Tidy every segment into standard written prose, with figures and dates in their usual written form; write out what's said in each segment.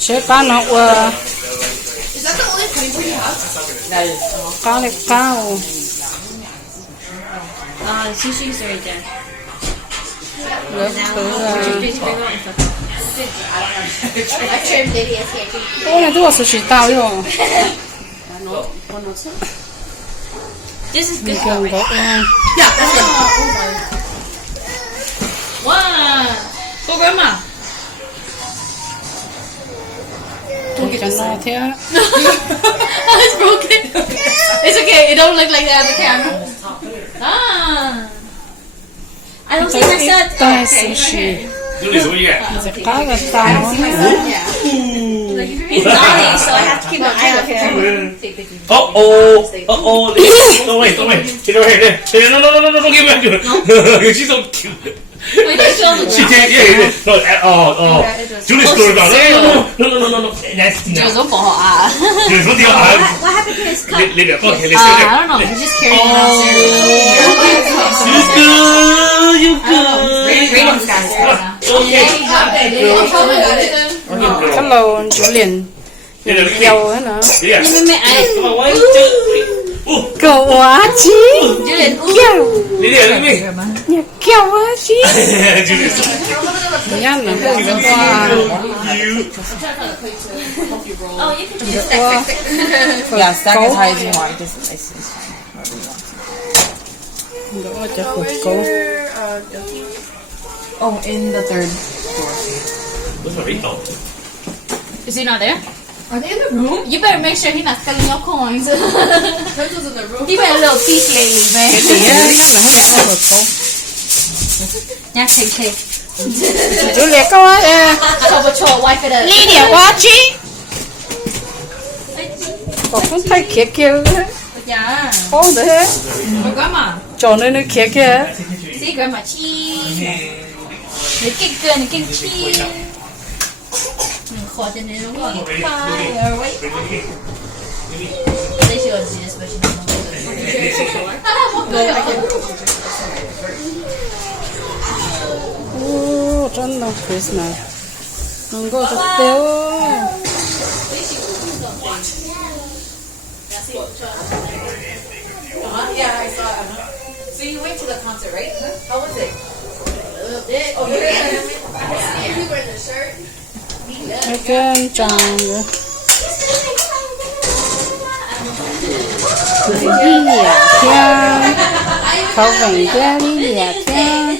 chế cá nó Is that the only flavor you have? cá này cao Sushi's right there. lớp thứ I trimmed it yesterday. ô này tôi sushi tao rồi This is good. còn có Yeah, that's good. Wow. For grandma. tôi cái nó thế It's broken. It's okay. It don't look like that on the camera. I don't think I said. tai Okay, sushi okay. cá là tao He's dying, so I have to keep an eye on him. Don't give me. She's so cute. Wait, they show the She ground. did, no. Julie's story about no. That's Just don't fall out. Julie, what do you have? What happened to his cup? Leave it. Okay, let's I do don't know. He's just carrying it Oh. You good. You good. Raymond's got it right now. Okay. cái lầu chủ liền dầu ấy nữa Yeah. Come on, 1, 2, 3. cầu quá chí Julian, keo Lydia, look at me. nhà keo quá chí Julie. nhá là hơi giống hoa Oh, you can just Yeah, stack as high as you want. Just nice. đó cho cục cố Oh, in the third door. What's my ring? Is he not there? Are they in the room? You better make sure he's not stealing your coins. Pencils in the room. He been a little thief lately, man. cái gì á nhá là hơi ăn cục cố Yeah, take. chủ liền câu á Trouble patrol, wipe it up. lý địa quá chí còn không thấy kia kia Yeah. khó thế For grandma. cho nên nó kia kia See, grandma cheese. Nó kinh cơ, nó kinh cheese. Khó cho nên nó gọi fire, wait. They should have this, but she doesn't ô真là Christmas能够được tiêu Yeah, I saw it. So you went to the concert, right? How was it? Oh, you were you wearing the shirt? cái kem tràng nữa lý địa kia khẩu vần kia lý địa kia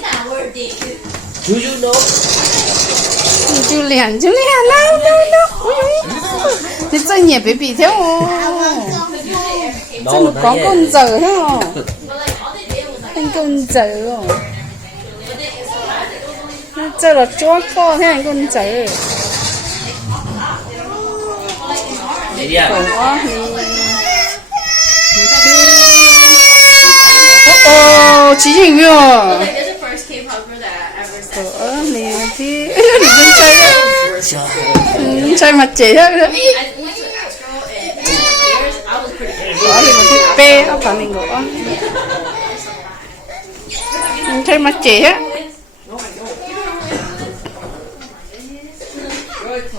Do you know? Julian no thì chơi nhẹ bị bị theo No, chân có con giờ thế không anh con giờ không chơi là chúa co thế anh con giờ Lydia. ô chỉ hình rồi Like, you're the first K-pop girl that I ever saw. ở nè thì đi bên chơi đó chơi mặt chị á I went to Astro and years I was pretty good. ở thì mình thích pe ở phần mình ngủ chơi mặt chị á